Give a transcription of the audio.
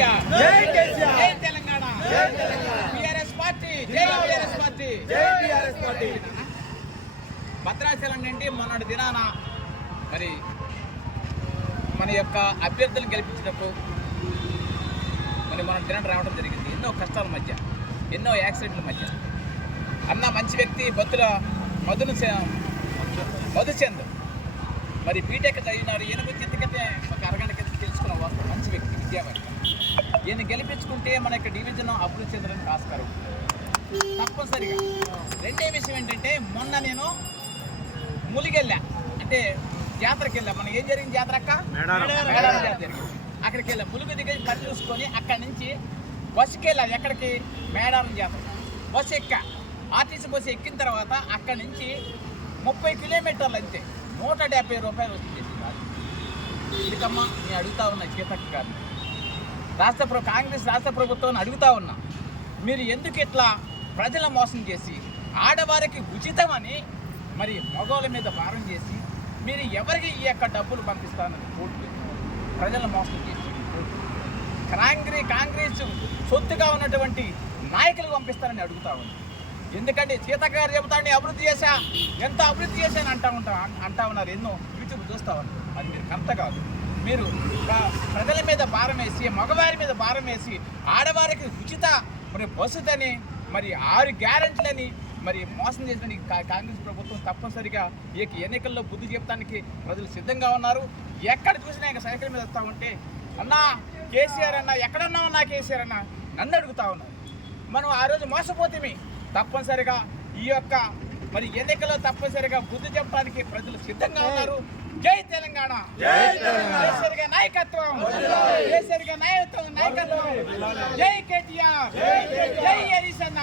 కేసీఆర్, జై కేసీఆర్, జై తెలంగాణ, జై తెలంగాణ, టీఆర్ఎస్ పార్టీ, జై టీఆర్ఎస్ పార్టీ, జై టీఆర్ఎస్ పార్టీ. భద్రాచలం నుండి మొన్నటి దినాన మరి మన యొక్క అభ్యర్థులను గెలిపించినప్పుడు మరి మొన్నటి దినాన రావడం జరిగింది. ఎన్నో కష్టాల మధ్య, ఎన్నో యాక్సిడెంట్ల మధ్య అన్న మంచి వ్యక్తి బొత్తుల మధుచంద్ మరి బీటెక్ చదివినారు. ఈయన గురించి ఎందుకంటే ఒక అరగంట కింద తెలుసుకున్న వాస్తవం, మంచి వ్యక్తి, విద్యావంతుడు. ఈయన గెలిపించుకుంటే మన యొక్క డివిజన్ అభివృద్ధి చెందడానికి ఆస్కారం తప్పనిసరిగా. రెండే విషయం ఏంటంటే, మొన్న నేను ములిగెళ్ళా, అంటే జాతరకి వెళ్ళా. మనం ఏం జరిగింది జాతర అక్క? మేడారం జాతర జరిగింది. అక్కడికి వెళ్ళా, ములుగు దిగి పని చూసుకొని అక్కడి నుంచి బస్సుకి వెళ్ళాలి. ఎక్కడికి? మేడారం జాతర. బస్సు ఎక్కా, ఆర్టీసీ బస్సు ఎక్కిన తర్వాత అక్కడి నుంచి 30 కిలోమీటర్లు అంతే, 170 రూపాయలు వస్తుంది. ఎందుకమ్మా నేను అడుగుతా ఉన్నా సీతక్క గారిని, కాంగ్రెస్ రాష్ట్ర ప్రభుత్వాన్ని అడుగుతా ఉన్నా, మీరు ఎందుకు ఇట్లా ప్రజలను మోసం చేసి ఆడవారికి ఉచితమని మరి మగవాళ్ళ మీద భారం చేసి మీరు ఎవరికి ఈ యొక్క డబ్బులు పంపిస్తానని కోర్టు ప్రజలను మోసం చేసి కాంగ్రెస్ సొత్తుగా ఉన్నటువంటి నాయకులు పంపిస్తారని అడుగుతా ఉన్నా. ఎందుకంటే సీతక్క గారు చెబుతాండి అభివృద్ధి చేశా, ఎంత అభివృద్ధి చేశాను అంటా ఉన్నారు. ఎన్నో యూట్యూబ్ చూస్తూ ఉన్నారు. అది మీరు కంత కాదు. మీరు ప్రజల మీద భారం వేసి, మగవారి మీద భారం వేసి, ఆడవారికి ఉచిత మరి బస్సుదని, మరి 6 గ్యారెంటీలని మరి మోసం చేసిన కాంగ్రెస్ ప్రభుత్వం తప్పనిసరిగా ఈ ఎన్నికల్లో బుద్ధి చెప్తానికి ప్రజలు సిద్ధంగా ఉన్నారు. ఎక్కడ చూసినా ఇంకా సైకిల్ మీద వస్తూ ఉంటే, అన్నా కేసీఆర్ అన్న ఎక్కడన్నా ఉన్నా కేసీఆర్ అన్న నన్ను అడుగుతా ఉన్నారు. మనం ఆ రోజు మోసపోతే తప్పనిసరిగా ఈ యొక్క మరి ఎన్నికల్లో తప్పనిసరిగా బుద్ధి చెప్పడానికి ప్రజలు సిద్ధంగా ఉన్నారు. జై తెలంగాణ, కేసీఆర్ నాయకత్వం, కేసీఆర్ నాయకత్వం, జై కేటీఆర్, జై హరీష్ అన్న.